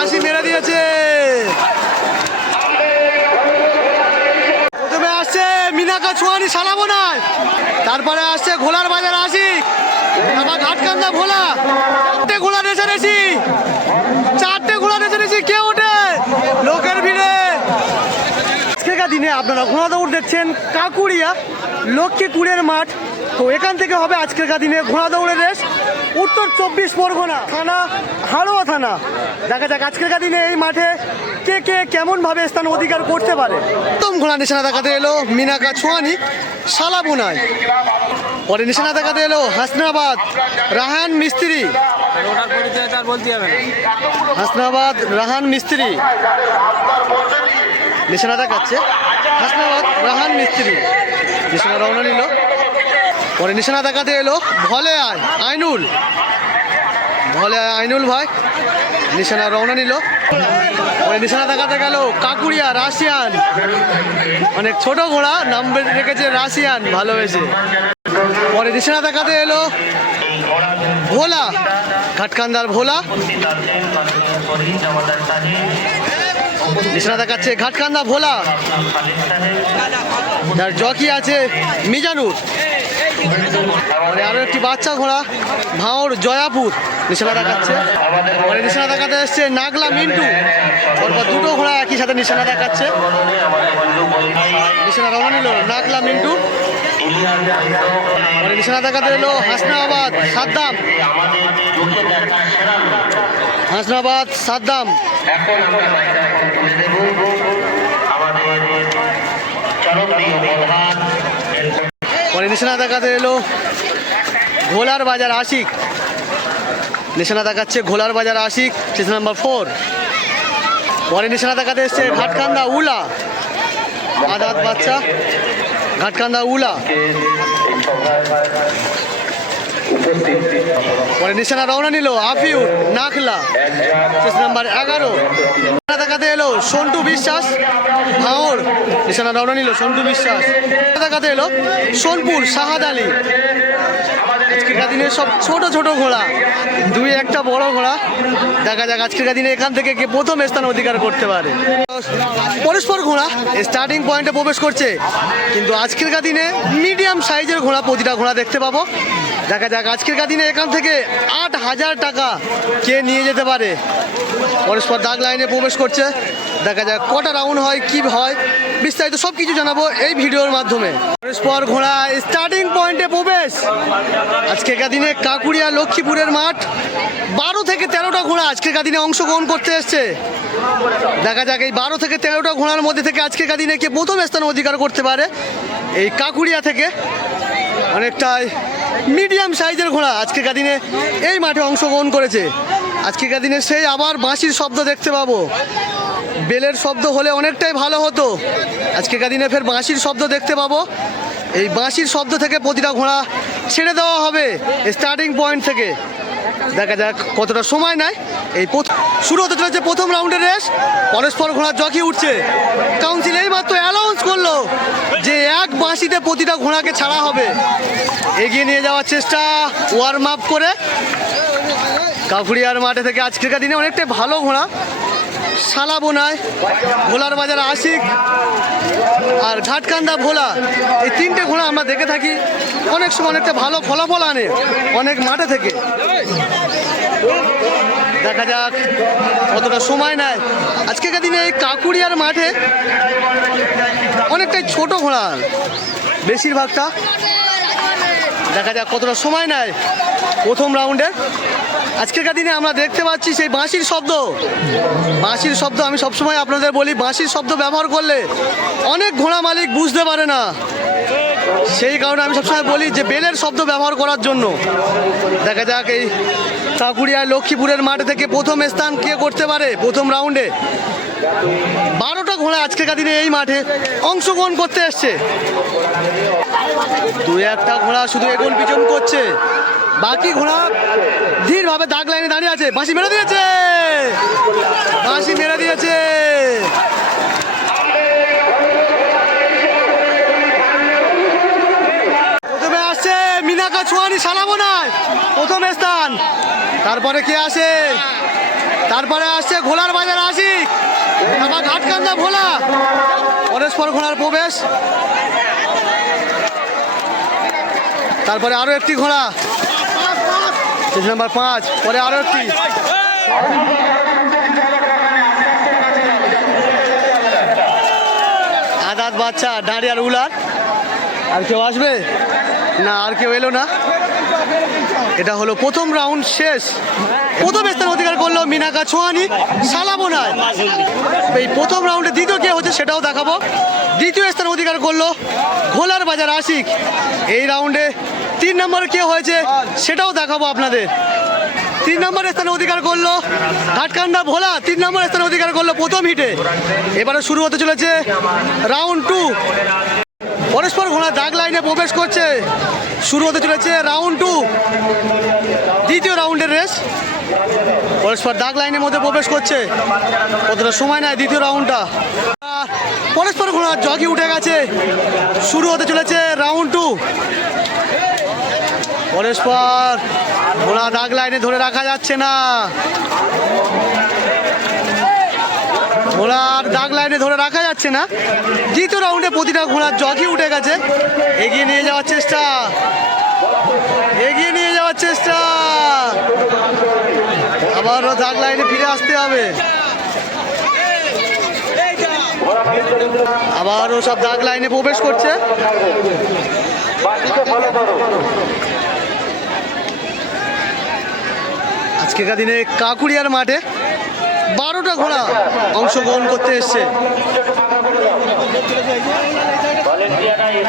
বাঁশি মেরে দিয়েছে। প্রথমে আসছে মিনাকা চুয়ানি সালাবো না তারপরে আসছে ঘোলার বাজার আসি আবার ঘাটকান্দা ভোলা। ঘোলা নেছি। চারটে ঘোলা নেছি, কে ওঠে? লোকের ভিড়ে। আজকেকার দিনে আপনারা ঘোড়া দৌড় দেখছেন কাকুড়িয়া, লক্ষ্মীপুরের মাঠ। তো এখান থেকে হবে আজকেরকার দিনে ঘোড়া দৌড়ের রেস উত্তর চব্বিশ পরগনা থানা, হাড়োয়া থানা। দেখা যাক আজকেরকার দিনে এই মাঠে কে কে কেমন ভাবে স্থান অধিকার করতে পারে। প্রথম ঘোড়া নিশানা দেখাতে এলো মিনাকা ছোয়ানি সালাবুনায় পরে নিশানা দেখাতে এলো হাসনাবাদ, রাহান মিস্ত্রি। হাসনাবাদ, রাহান মিস্ত্রি। নিশানা দেখাচ্ছে। হাসনাবাদ, রাহান মিস্ত্রি। নিশানা রওনা নিল। পরে নিশানা দেখাতে এলো। ভলে আয়, আইনুল। ভলে আয়, আইনুল ভাই। নিশানা রওনা নিল। পরে নিশানা দেখাতে গেল কাকুরিয়া রাশিয়ান। অনেক ছোট ঘোড়া নাম রেখেছে রাশিয়ান, ভালোবেসে। পরে নিশানা দেখাতে এলো ভোলা, ঘাটকান্দার ভোলা। নিশানা দেখাচ্ছে ঘাটকান্দা ভোলা। যার জকি আছে মিজানুর। আরও একটি বাচ্চা ঘোড়া ভাঁড় জয়াপুর, নিশানা দেখাচ্ছে। পরে নিশানা দেখাতে এসছে নাগলা মিন্টু। পরপর দুটো ঘোড়া একই সাথে নিশানা দেখাচ্ছে। নিশানা রওনা নিল নাগলা মিন্টু। পরে নিশানা দেখাতে এলো হাসনাবাদ সাদ্দাম। হাসনাবাদ সাদ্দাম। আমাদের জনপ্রিয় প্রধান পরে নিশানা দেখাতে এলো ঘোলার বাজার আশিক। নিশানা দেখাচ্ছে ঘোলার বাজার আশিক স্টেশন নাম্বার ফোর পরে নিশানা দেখাতে এসছে ঘাটকান্দা উলা। আদাত বাচ্চা, ঘাটকান্দা উলা। পরে নিশানা রওনা নিল আফিউর নাখলা। শেষ নাম্বার এগারো। দেখাতে এলো সন্টু বিশ্বাস। ভাঁড় নিশানা রওনা নিল সন্টু বিশ্বাস। দেখাতে এলো সোনপুর শাহাদ আলী। আজকের দিনের সব ছোট ছোট ঘোড়া, দুই একটা বড় ঘোড়া। দেখা যাক আজকের দিনে এখান থেকে কে প্রথম স্থান অধিকার করতে পারে। পরস্পর ঘোড়া স্টার্টিং পয়েন্টে প্রবেশ করছে। কিন্তু আজকের দিনে মিডিয়াম সাইজের ঘোড়া, প্রতিটা ঘোড়া দেখতে পাবো। দেখা যাক আজকের দিনে এখান থেকে আট হাজার টাকা কে নিয়ে যেতে পারে। পরস্পর দাগ লাইনে প্রবেশ করছে। দেখা যাক কটা রাউন্ড হয়, কি হয়। বিস্তারিত সব কিছু জানাব এই ভিডিওর মাধ্যমে। পরস্পর ঘোড়া স্টার্টিং পয়েন্টে প্রবেশ। আজকের দিনে কাকুড়িয়া লক্ষ্মীপুরের মাঠ, বারো থেকে তেরোটা ঘোড়া আজকের দিনে অংশগ্রহণ করতে এসছে। দেখা যাক এই বারো থেকে তেরোটা ঘোড়ার মধ্যে থেকে আজকের দিনে কে প্রথম স্থান অধিকার করতে পারে। এই কাকুড়িয়া থেকে অনেকটাই মিডিয়াম সাইজের ঘোড়া আজকের দিনে এই মাঠে অংশগ্রহণ করেছে। আজকের দিনে সেই আবার বাঁশির শব্দ দেখতে পাবো। বেলের শব্দ হলে অনেকটাই ভালো হতো। আজকের দিনে ফের বাঁশির শব্দ দেখতে পাবো। এই বাঁশির শব্দ থেকে প্রতিটা ঘোড়া ছেড়ে দেওয়া হবে স্টার্টিং পয়েন্ট থেকে। দেখা যাক কতটা সময় নেয়। এই শুরু হতে চলেছে প্রথম রাউন্ডের রেস পরস্পর ঘোড়া জকি উঠছে। কাউন্সিল এই মাত্র অ্যানাউন্স করল যে এক বাঁশিতে প্রতিটা ঘোড়াকে ছাড়া হবে। এগিয়ে নিয়ে যাওয়ার চেষ্টা ওয়ার্ম আপ করে। কাকুড়িয়ার মাঠে থেকে আজকের দিনে অনেকটাই ভালো ঘোড়া। শালা বোনায়, ভোলার বাজার আশিক আর ঘাটকান্দা ভোলা। এই তিনটে ঘোড়া আমরা দেখে থাকি। অনেক সময় অনেকটা ভালো ফলাফল আনে অনেক মাঠে থেকে। দেখা যাক কতটা সময় নেয়। আজকের দিনে এই কাকুরিয়ার মাঠে অনেকটাই ছোট ঘোড়া, বেশিরভাগটা। দেখা যাক কতটা সময় নেয় প্রথম রাউন্ডে। আজকের দিনে আমরা দেখতে পাচ্ছি সেই বাঁশির শব্দ। বাঁশির শব্দ আমি সবসময় আপনাদের বলি, বাঁশির শব্দ ব্যবহার করলে অনেক ঘোড়া মালিক বুঝতে পারে না। সেই কারণে আমি সবসময় বলি যে, বেলের শব্দ ব্যবহার করার জন্য। দেখা যাক এই কাকুড়িয়া লক্ষ্মীপুরের মাঠে থেকে প্রথম স্থান কে করতে পারে, প্রথম রাউন্ডে। বারোটা ঘোড়া আজকের দিনে এই মাঠে অংশগ্রহণ করতে এসছে। দু একটা ঘোড়া শুধু এগোন পিছন করছে। বাকি ঘোড়া ধীরভাবে দাগ লাইনে দাঁড়িয়ে আছে। বাঁশি মেরে দিয়েছে। বাঁশি মেরে দিয়েছে। প্রথমে আসছে মিনাকা চুয়ানি সালাবো না প্রথম স্থান। তারপরে কে আসে? তারপরে আসছে ঘোলার বাজার আসি আবার ঘাটকান্দা ভোলা। পরস্পর ঘোড়ার প্রবেশ। তারপরে আরও একটি ঘোড়া। স্টেজ নাম্বার পাঁচ, পরে আরও একটি। আদাত বাচ্চা দাঁড়িয়ে আর উলার। আর কেউ আসবে? না, আর কেউ এলো না। এটা হলো প্রথম রাউন্ড শেষ। প্রথম স্থান অধিকার করল মিনাকা ছোয়ানি সালাবোনায় এই প্রথম রাউন্ডে দ্বিতীয় কে হচ্ছে সেটাও দেখাবো। দ্বিতীয় স্থান অধিকার করল ঘোলার বাজার আশিক। এই রাউন্ডে তিন নম্বর কে হয়েছে সেটাও দেখাবো আপনাদের। তিন নম্বর স্থানে অধিকার করল ঘাটকান্ডা ভোলা, তিন নম্বর স্থানে অধিকার করল প্রথম হিটে। এবারে শুরু হতে চলেছে রাউন্ড টু পরস্পর ঘোড়া দাগ লাইনে প্রবেশ করছে। শুরু হতে চলেছে রাউন্ড টু দ্বিতীয় রাউন্ডের রেস পরস্পর দাগ লাইনের মধ্যে প্রবেশ করছে। কতটা সময় নেয় দ্বিতীয় রাউন্ডটা পরস্পর ঘোড়া জগি উঠে গেছে। শুরু হতে চলেছে রাউন্ড টু পরস্পর ঘোড়া দাগ লাইনে ধরে রাখা যাচ্ছে না। ঘোড়ার দাগ লাইনে ধরে রাখা যাচ্ছে না। দ্বিতীয় রাউন্ডে প্রতিটা ঘোড়ার জগি উঠে গেছে। এগিয়ে নিয়ে যাওয়ার চেষ্টা। এগিয়ে নিয়ে যাওয়ার চেষ্টা। আবারও দাগ লাইনে ফিরে আসতে হবে। আবারও সব দাগ লাইনে প্রবেশ করছে। আজকেকার দিনে কাকুরিয়ার মাঠে বারোটা ঘোড়া অংশগ্রহণ করতে এসছে।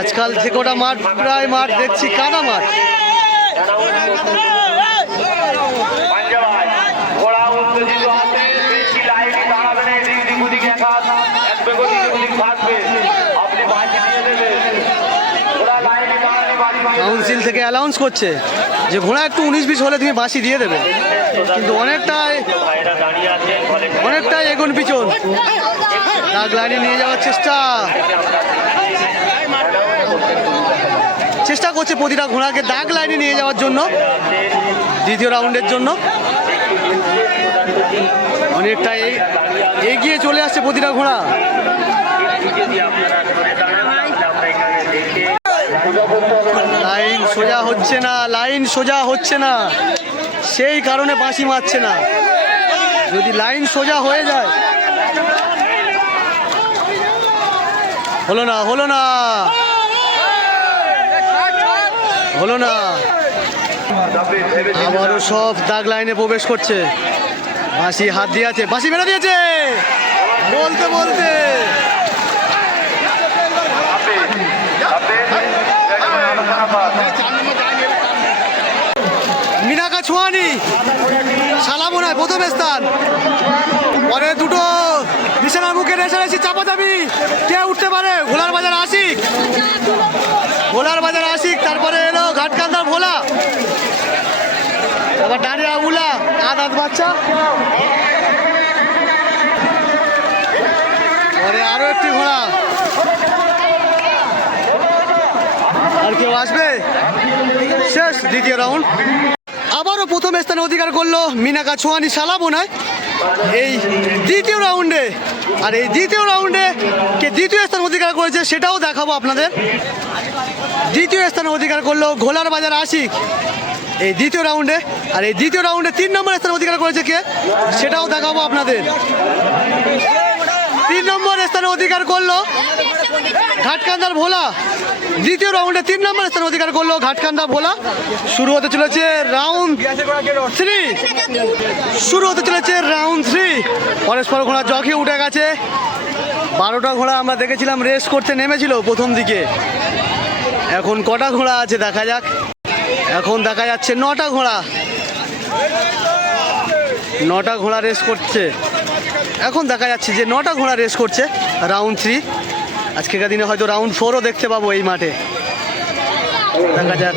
আজকাল যে কটা মাঠ, প্রায় মাঠ দেখছি, কাদা মাঠ। কাউন্সিল থেকে অ্যালাউন্স করছে। যে ঘোড়া একটু উনিশ বিশ হলে তুমি বাঁশি দিয়ে দেবে। কিন্তু অনেকটাই অনেকটাই এগুন পিছন। দাগ লাইনে নিয়ে যাওয়ার চেষ্টা। চেষ্টা করছে প্রতিটা ঘোড়াকে দাগ লাইনে নিয়ে যাওয়ার জন্য, দ্বিতীয় রাউন্ডের জন্য। অনেকটা এগিয়ে চলে আসছে প্রতিটা ঘোড়া যদি আপনারা ধরে দাঁড়ান তাহলে আমরা এখানে দেখে লাইন সোজা হচ্ছে না, লাইন সোজা হচ্ছে না। সেই কারণে বাঁশি মারছে না। যদি লাইন সোজা হয়ে যায়, হলো না হলো না। হলো না। আবারও সব দাগ লাইনে প্রবেশ করছে। বাঁশি হাত দিয়ে আছে বাঁশি মেরে দিয়েছে। বলতে বলতে। মিনাকা ছোয়ানি। সালামোনায় প্রথম স্থান। পরে দুটো বিছানার মুখে রেসারেসি চাপাচাপি। কে উঠতে পারে? ভোলার বাজার আশিক। ভোলার বাজার আশিক, তারপরে এলো ঘাটকান্দার ভোলা। আবার ডানিয়া উলা আদাত বাচ্চা। পরে আরও একটি ঘোড়া আর কেউ আসবে? শেষ, দ্বিতীয় রাউন্ড। আবারও প্রথম স্থানে অধিকার করল মিনাকা ছোয়ানি সালাবোনায় এই দ্বিতীয় রাউন্ডে, আর এই দ্বিতীয় রাউন্ডে কে দ্বিতীয় স্থান অধিকার করেছে সেটাও দেখাবো আপনাদের। দ্বিতীয় স্থানে অধিকার করল ঘোলার বাজার আশিক। এই দ্বিতীয় রাউন্ডে, আর এই দ্বিতীয় রাউন্ডে তিন নম্বর স্থান অধিকার করেছে কে সেটাও দেখাবো আপনাদের। তিন নম্বর স্থানে অধিকার করল ঘাটকান্দার ভোলা। দ্বিতীয় রাউন্ডে তিন নম্বর স্থান অধিকার করল ঘাটকান্দা ভোলা। শুরু হতে চলেছে রাউন্ড থ্রি শুরু হতে চলেছে রাউন্ড থ্রি পরস্পর ঘোড়া জখে উঠে গেছে। বারোটা ঘোড়া আমরা দেখেছিলাম রেস করতে নেমেছিল প্রথম দিকে। এখন কটা ঘোড়া আছে দেখা যাক। এখন দেখা যাচ্ছে নটা ঘোড়া। নটা ঘোড়া রেস করছে। এখন দেখা যাচ্ছে যে নটা ঘোড়া রেস করছে রাউন্ড থ্রি আজকেকার দিনে হয়তো রাউন্ড ফোরও দেখতে পাবো এই মাঠে। দেখা যাক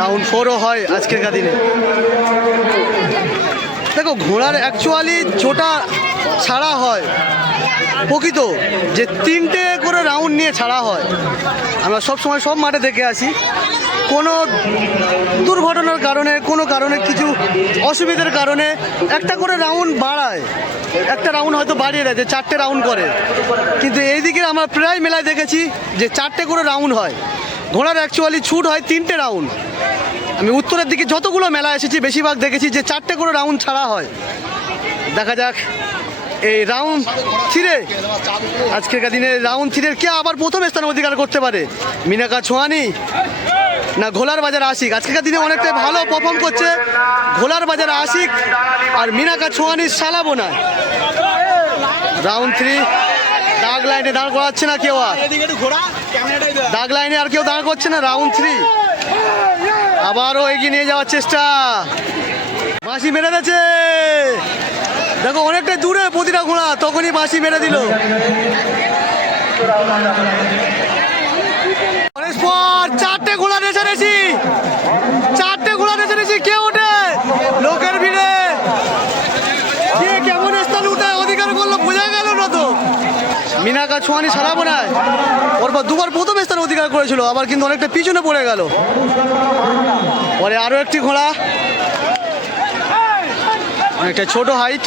রাউন্ড ফোরও হয় আজকেরকার দিনে। দেখো, ঘোড়ার অ্যাকচুয়ালি ছোটা ছাড়া হয়। প্রকৃত, যে তিনটে করে রাউন্ড নিয়ে ছাড়া হয়। আমরা সব সময় সব মাঠে দেখে আসি। কোনো দুর্ঘটনার কারণে, কোনো কারণে, কিছু অসুবিধার কারণে একটা করে রাউন্ড বাড়ায়। একটা রাউন্ড হয়তো বাড়িয়ে দেয়, যে চারটে রাউন্ড করে। কিন্তু এইদিকে আমরা প্রায় মেলায় দেখেছি যে চারটে করে রাউন্ড হয়। ঘোড়ার অ্যাকচুয়ালি ছুট হয় তিনটে রাউন্ড আমি উত্তরের দিকে যতগুলো মেলা এসেছি, বেশিরভাগ দেখেছি যে চারটে করে রাউন্ড ছাড়া হয়। দেখা যাক, এই রাউন্ড থ্রিরে আজকের দিনে রাউন্ড থ্রির কে আবার প্রথম স্থান অধিকার করতে পারে? মিনাকা ছোয়ানি না, ঘোলার বাজার আশিক। আজকের দিনে অনেকটাই ভালো পারফর্ম করছে। ঘোলার বাজার আশিক আর মিনাকা ছোয়ানির সালাবো না রাউন্ড থ্রি দাগ লাইনে দাঁড় করাচ্ছে না কেউ আর। দাগ লাইনে আর কেউ দাঁড় করছে না রাউন্ড থ্রি আবারও এগিয়ে নিয়ে যাওয়ার চেষ্টা। বাঁশি মেরে দিয়েছে। দেখো, অনেকটা দূরে প্রতিটা ঘোড়া, তখনই বাঁশি মেরে দিল অনেক পর চারটে ঘোড়া রেছে রেছি চারটে ঘোড়া রেছে রেছি কে ওঠে লোকের ভিড়ে কে কেমন স্থান উঠে অধিকার করল বোঝা গেল না তো মিনাকা ছোয়ানি সারাবো না ওরপর দুবার প্রথম স্থান অধিকার করেছিল, আবার কিন্তু অনেকটা পিছনে পড়ে গেল। পরে আরও একটি ঘোড়া। অনেকটা ছোট হাইট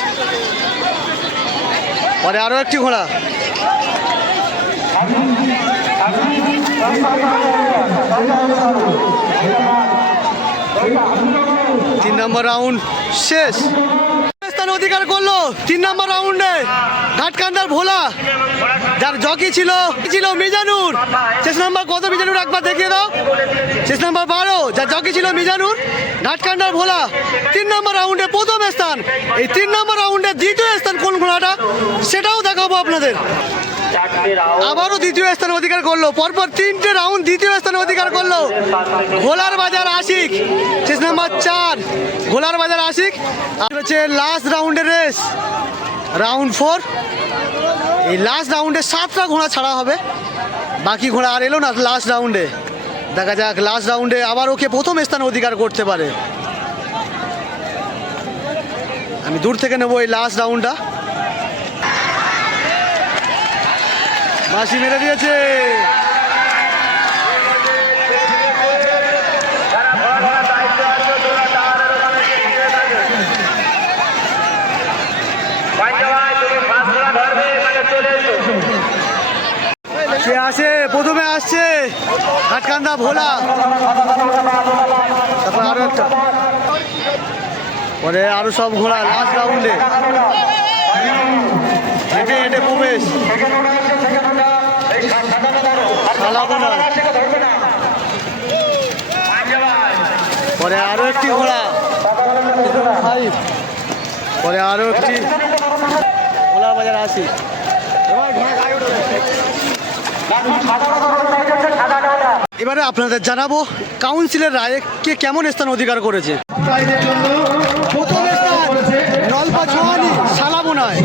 পরে আরও একটি ঘোড়া। তিন নম্বর রাউন্ড শেষ। স্থান অধিকার করল। তিন নম্বর রাউন্ডে ঘাটকান্দার ভোলা, যার জকি ছিল ছিল মিজানুর। শেষ নাম্বার কত মিজানুর? একবার দেখিয়ে দাও। শেষ নাম্বার বারো, যার জকি ছিল মিজানুর। ঘাটকান্দার ভোলা, তিন নম্বর রাউন্ডে প্রথম স্থান। এই তিন নম্বর রাউন্ডে দ্বিতীয় স্থান কোন ঘোড়াটা? সেটাও দেখাবো আপনাদের। আবারও দ্বিতীয় স্থান অধিকার করল। পরপর তিনটে রাউন্ড দ্বিতীয় স্থান অধিকার করল। ঘোলার বাজার আশিক, শেষ নাম্বার চার। ঘোলার বাজার আশিক। হচ্ছে লাস্ট রাউন্ডের রেস রাউন্ড ফোর এই লাস্ট রাউন্ডে সাতটা ঘোড়া ছাড়া হবে। বাকি ঘোড়া আর এলো না লাস্ট রাউন্ডে দেখা যাক লাস্ট রাউন্ডে আবার ওকে প্রথম স্থান অধিকার করতে পারে। আমি দূর থেকে নেব এই লাস্ট রাউন্ডটা মাসি মেরে দিয়েছে। আসে, প্রথমে আসছে। হাটকান্দা ভোলা। তারপর আরও একটা। পরে আরও সব ঘোড়া লাস্ট রাউন্ডে হেঁটে হেঁটে প্রবেশ। পরে আরও একটি ঘোড়া। পরে আরও একটি। ভোলার বাজার আসি এবারে আপনাদের জানাব, কাউন্সিলের রায়ে কে কেমন স্থান অধিকার করেছে? সালাবো নয়।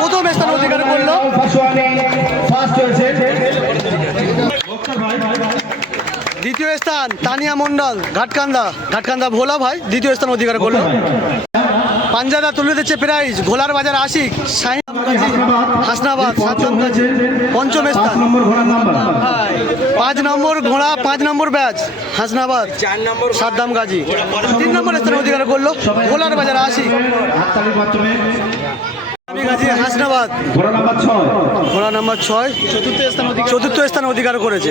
প্রথম স্থান অধিকার করল। দ্বিতীয় স্থান, তানিয়া মন্ডল ঘাটকান্দা। ঘাটকান্দা ভোলা ভাই, দ্বিতীয় স্থান অধিকার করল। পাঞ্জাদা তুলে দিচ্ছে প্রাইজ ঘোলার বাজার আশিক হাসনাবাদ পঞ্চম স্থান। পাঁচ নম্বর ঘোড়া পাঁচ নম্বর ব্যাচ হাসনাবাদ চার নম্বর সাদ্দাম গাজী। তিন নম্বর স্থান অধিকার করল ঘোলার বাজার আশিক। হাসনাবাদ। ঘোড়া নাম্বার ছয়। চতুর্থ স্থান অধিকার করেছে।